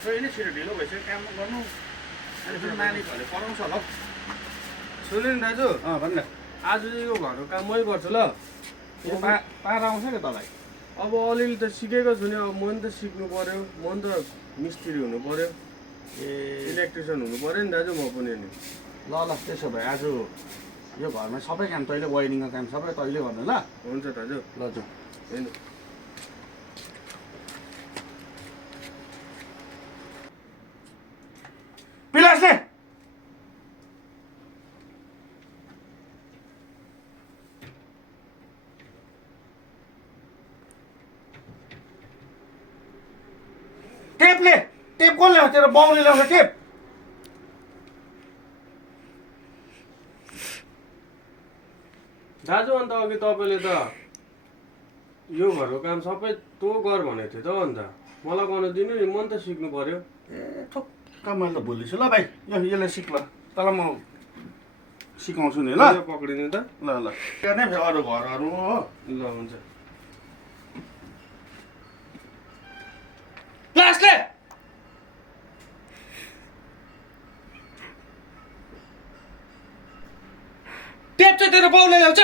अहिले छिटो ढिलो भइसक्यो काम गर्नु अहिले फेरि नानीहरूले पढाउँछ होला हौ। सुन्नु नि दाजु भन् न आज चाहिँ यो घरको काम मै गर्छु ल। पारा आउँछ क्या तँलाई अब अलिअलि त सिकेको छु नि, अब म नि त सिक्नु पर्यो, म नि त मिस्त्री हुनु पर्यो, ए इलेक्ट्रिसियन हुनु पर्यो नि दाजु म पनि नि। ल ल त्यसो भए आज यो घरमा सबै काम तैँले वायरिङको काम सबै तैँले गर्नु ल। हुन्छ दाजु। ल जाउँ। होइन पिलासले टेपले टेप कसले ल्याउँछ तेरो बाउले ल्याउँछ टेप दाजु अन्त अघि तपाईँले त यो घरको काम सबै तँ गर भनेको थियो त अन्त मलाई गर्नु दिनु नि, म नि त सिक्नु पर्यो। ए ठोक्क मैले त भुलिछु ल भाइ यसलाई सिक ल तँलाई म सिकाउँछु नि ल यो पक्रिनु त। ल ल गर्ने फेरि अरू घरहरू हो ल हुन्छ। पिलासले टेप चाहिँ तेरो बाउले ल्याउँछ